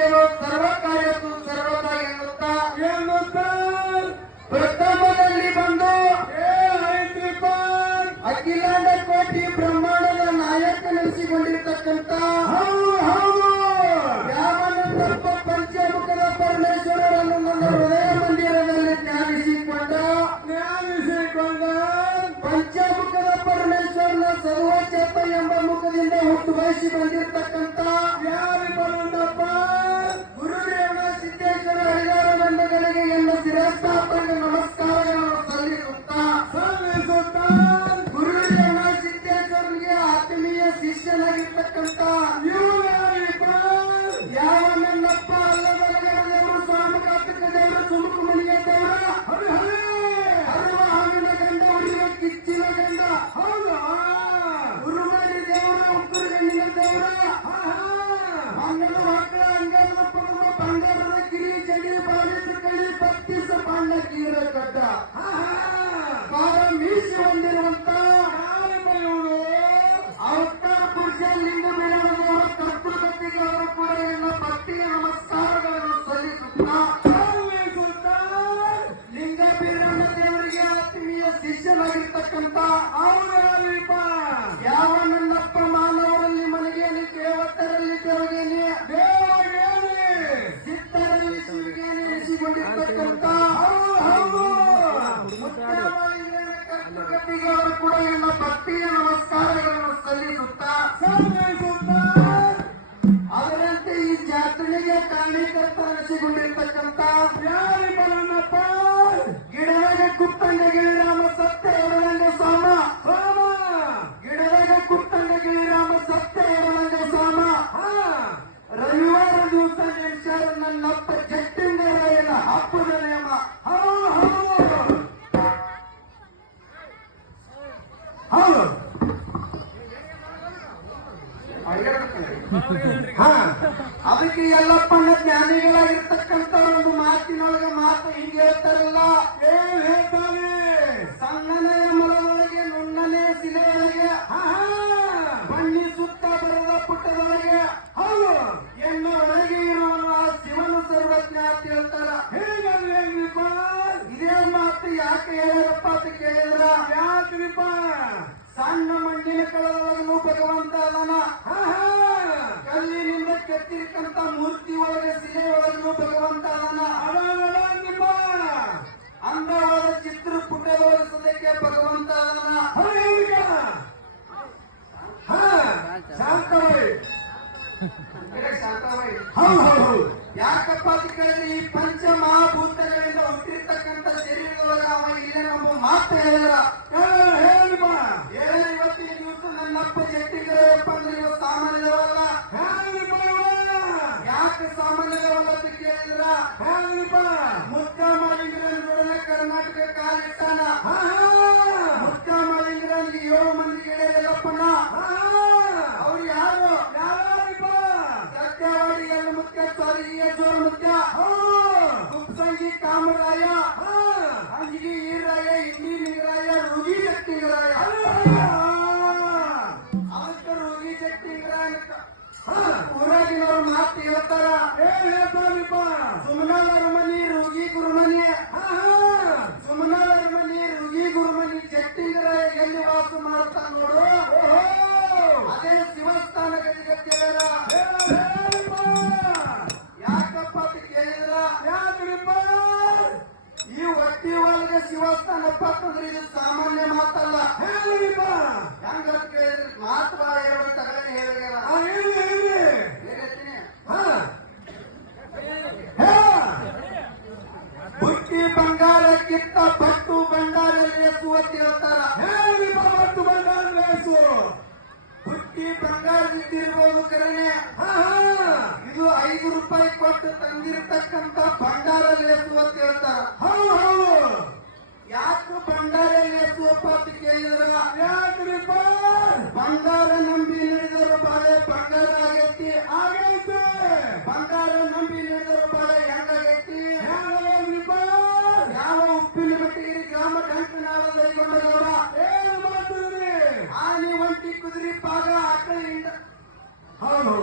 ಮಾಡುತ್ತೇನೋ ಸರ್ವ ಕಾರ್ಯಕ್ಕೂ ಸರ್ವದಾ ಎನ್ನುತ್ತಾ ಪ್ರಥಮದಲ್ಲಿ ಬಂದು ಅಖಿಲಾಂಡ ಕೋಟಿ ಬ್ರಹ್ಮಾಂಡದ ನಾಯಕನೆನಿಸಿಕೊಂಡಿರ್ತಕ್ಕಂಥ ಯಾವನಂದಪ್ಪ ಪಂಚಮುಖದ ಪರಮೇಶ್ವರರನ್ನು ನನ್ನ ಹೃದಯ ಮಂದಿರದಲ್ಲಿ ಜ್ಞಾನಿಸಿಕೊಂಡ ಪಂಚಮುಖದ ಪರಮೇಶ್ವರನ ಸರ್ವಚೇತ ಎಂಬ ಮುಖದಿಂದ ಹುಟ್ಟು ಬಯಸಿ ಬಂದಿರತಕ್ಕಂಥ ಯಾರಿಬ್ಬರಪ್ಪ ಗುರುದೇವನ ಸಿದ್ದೇಶ್ವರ ಹರಿದಾರ ಬಂಧಗಳಿಗೆ ಎನ್ನ ಶಿರಸ್ಥಾಪಕ ನಮಸ್ಕಾರಗಳನ್ನು ಸಲ್ಲಿಸುತ್ತಾ ಗುರುದೇವನ ಸಿದ್ದೇಶ್ವರನಿಗೆ ಆತ್ಮೀಯ ಶಿಷ್ಯನಾಗಿರ್ತಕ್ಕಂಥ ಯಾವ ನನ್ನಪ್ಪ ಅಲ್ಲದರ ದೇವರು ಸ್ವಾಮಘಾತಕ ದೇವರ ಸುಮುಖ ಮನೆಯ ದೇವರ ಹರುವ ಹಾವಿನ ಗಂಡ ಉಳಿಯುವ ಕಿಚ್ಚಿನ ಗಂಡ ಗುರುಮರಿ ದೇವರ ಉಕ್ಕುರು ಗಂಡಿನ ದೇವರ ಮಂಗನ ಮಕ್ಕಳ ಅಂಗದ ಪರಮ ಬಂಗಾರದ ಕಿರಿ ಜಡಿ ಬಾಲಿಸ ಕಳಿ ಪತ್ತಿಸ ಪಾಂಡ ಕೀರ ಕಡ್ಡ ಕಾಲ ಮೀಸಿ ಹೊಂದಿರುವಂತ ಅವತಾರ ಪುರುಷ ಲಿಂಗ ಮೇಳದವರ ಕರ್ತೃಗತಿಗೆ ಅವರು ಕೂಡ ಎಲ್ಲ ಭಕ್ತಿಯ ನಮಸ್ಕಾರಗಳನ್ನು ಸಲ್ಲಿಸುತ್ತಾ ಲಿಂಗ ಬೀರಣ್ಣ ದೇವರಿಗೆ ಆತ್ಮೀಯ ಶಿಷ್ಯನಾಗಿರ್ತಕ್ಕಂಥ ಯಾವ ನನ್ನಪ್ಪ ಮಾನವರಲ್ಲಿ ಮನೆಗೇನೆ ದೇವತರಲ್ಲಿ ದೇವಗೇನೆ ಸಿದ್ಧರಲ್ಲಿ ಶಿವಗೇನೆ ಎನಿಸಿಕೊಂಡಿರ್ತಕ್ಕಂಥ ಕರ್ತೃಗತಿಗೆ ಅವರು ಕೂಡ ಎಲ್ಲ ಭಕ್ತಿಯ ನಮಸ್ಕಾರಗಳನ್ನು ಸಲ್ಲಿಸುತ್ತಾ ಅದರಂತೆ ಈ ಜಾತ್ರೆಗೆ ಕಾರಣೀಕರ್ತ ಅನಿಸಿಕೊಂಡಿರ್ತಕ್ಕಂಥ ಗಿಡದಾಗ ಕುತ್ತಂಗ ಗಿರಿರಾಮ ಸತ್ಯ ಎಡದಂಗ ಸಾಮ ಗಿಡದಾಗ ಕುತ್ತಂಗ ಗಿರಿರಾಮ ಸತ್ಯ ಎಡದಂಗ ಸಾಮ ರವಿವಾರ ದಿವಸ ನೆನ್ಸಾರ ನನ್ನಪ್ಪ ಜಟ್ಟಿಂಗರಾಯನ ಹಬ್ಬದ ನೇಮ ಹೌದು ಅದಕ್ಕೆ ಎಲ್ಲಪ್ಪನ ಜ್ಞಾನಿಗಳಾಗಿರ್ತಕ್ಕಂಥ ಒಂದು ಮಾತಿನೊಳಗೆ ಮಾತು ಹಿಂಗೆ ಹೇಳ್ತಾರಲ್ಲ ಹೇಳ್ತಾರೆ ಸಣ್ಣನೆಯ ಮಲದೊಳಗೆ ನುಣ್ಣನೆಯ ಶಿಲೆಯೊಳಗೆ ಬಣ್ಣಿ ಸುತ್ತ ಬರದ ಪುಟ್ಟದೊಳಗೆ ಹೌದು ಎನ್ನ ಒಳಗೆ ಇರುವನು ಆ ಶಿವನು ಸರ್ವಜ್ಞ ಅಂತ ಹೇಳ್ತಾರ ಹೇಗ್ರಿಪ್ಪ ಇದೇ ಮಾತು ಯಾಕೆ ಹೇಳ್ಯಾರಪ್ಪ ಅಂತ ಕೇಳಿದ್ರ ಯಾಕ್ರಿಪ್ಪ ಸಣ್ಣ ಮಣ್ಣಿನ ಕಳದೊಳಗನು ಭಗವಂತ ಅದನ ಕಲ್ಲಿನಿಂದ ಕೆತ್ತಿರ್ತಕ್ಕಂಥ ಮೂರ್ತಿ ಒಳಗೆ ಶಿಲೆ ಒಳಗನು ಭಗವಂತ ಅದನ ಅಂದವಾದ ಚಿತ್ರ ಪುಟದೊಳಗೆ ಭಗವಂತ ಅದನ ಯಾಕಪ್ಪ ಅಂತ ಕೇಳಿದ್ರೆ ಈ ಪಂಚ ಮಹಾಭೂತಗಳಿಂದ ಹುಟ್ಟಿರ್ತಕ್ಕಂಥ ಶರೀರದೊಳಗ ಅವ ಇಲ್ಲೇ ನಮ್ಮ ಮಾತು ಹೇಳಿದ್ರ ಇವತ್ತಿನ ದಿವಸ ನನ್ನಪ್ಪ ಜಟ್ಟಿಗರಪ್ಪ ಅಂದ್ರೆ ಇವ ಸಾಮಾನ್ಯದವಲ್ಲ ಯಾಕೆ ಸಾಮಾನ್ಯದವಲ್ಲ ಅಂತ ಕೇಳಿದ್ರ ಮುಕ್ಕಾಮಲಿಂಗರೊಡನೆ ಕರ್ನಾಟಕ ಕಾಲಿಟ್ಟಾನ ಮುಕ್ಕಾಮಲಿಂಗರಲ್ಲಿ 7 ಮಂದಿಗೆ ಹೇಳಿದಲ್ಲಪ್ಪನ ಅವ್ರು ಯಾರು ಸತ್ಯವಾಡಿ ಎಲ್ಲ ಮುಖ್ಯ ಸ್ವರ್ಗೀಯ ಜೋರ ಮುಖ್ಯ ಕುಪ್ಸಂಗಿ ಕಾಮರಾಯ ಅಂಜಿಗೆ ಈರಾಯ ಇಂಡಿ ನಿಂಗರಾಯ ರುಗಿ ಜಟ್ಟಿಂಗರಾಯ ಅದಕ್ಕೆ ರುಗಿ ಜಟ್ಟಿಂಗರಾಯ ಊರಾಗಿನವ್ರು ಮಾತು ಹೇಳ್ತಾರ ಸುಮನಾಳ ಅರಮನಿ ರುಗಿ ಗುರುಮನಿ ಸುಮನಾಳ ಅರಮನಿ ರುಗಿ ಗುರುಮನಿ ಜಟ್ಟಿಂಗರಾಯ ಎಲ್ಲಿ ವಾಸ ಮಾಡ್ತಾ ನೋಡು ಅದೇ ಶಿವಸ್ಥಾನಗಳಿಗೆ ಕೇಳ ಯಾಕಪ್ಪ ಅಂತ ಕೇಳಿದ್ರ ಈ ಒಟ್ಟಿ ಒಳಗೆ ಶಿವಸ್ಥಾನಪ್ಪ ಅಂತಂದ್ರೆ ಇದು ಸಾಮಾನ್ಯ ಮಾತಲ್ಲ ಹೆಂಗ ಕೇಳಿದ್ರೆ ಮಾತ್ರ ಹೇಳೋ ತಗಡೆ ಹೇಳಿದಾರ ಹುಟ್ಟಿ ಬಂಗಾರಕ್ಕಿಂತ ಪಟ್ಟು ಭಂಡಾರಲ್ಲಿ ಎತ್ತುವತ್ತಿ ಹೇಳ್ತಾರ ಪಟ್ಟು ಭಂಡಾರ ಹುಟ್ಟಿ ಬಂಗಾರದಿದ್ದಿರ್ಬೋದು ಕರೆನೆ ಇದು 5 ರೂಪಾಯಿ ಕೊಟ್ಟು ತಂದಿರತಕ್ಕಂತ ಭಂಡಾರಲ್ಲಿ ಎತ್ತುವತ್ತ ಹೇಳ್ತಾರ ಹೌದು ಯಾಕೆ ಭಂಡಾರಲ್ಲಿ ಎತ್ತುವಪ್ಪ ಅಂತ ಕೇಳಿದ್ರ ಯಾಕ್ರಿಪ್ಪ ಬಂಗಾರ ನಂಬಿ ನಡೆದವರು ಬಾಳೆ ಬಂಗಾರ ಆಗೈತಿ ಬಂಗಾರ ನಂಬಿ ನಡೆದವರು ಬಾಳೆ ಹೆಂಗಾಗೈತಿ ಯಾವ ಉಪ್ಪಿನ ಬಟ್ಟಿಗೆ ಗ್ರಾಮ ಕಂಕನಾಡದೈಗೊಂಡವರ ಆನೆ ಒಂಟಿ ಕುದುರೆ ಪಾಗ ಆಕಳಿಂದ ಹೌದು